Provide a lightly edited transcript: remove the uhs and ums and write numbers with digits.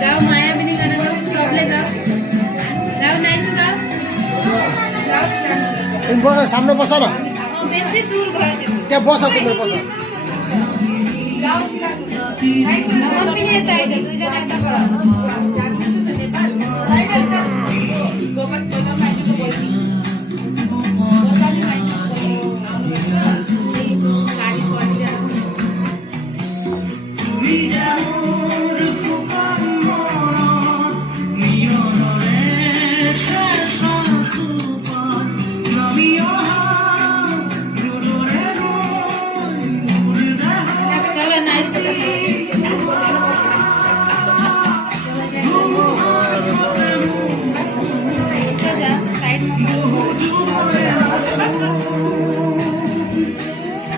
जाओ मायाबिनी गाना गाओ सबले जाओ जाओ नाइस गाओ तिमी बस सामने बस न बेसी दूर भयो त्यो त्यहाँ बस तिम्रो बस नमन पनि यता आइज दुईजना यता चलो नाइस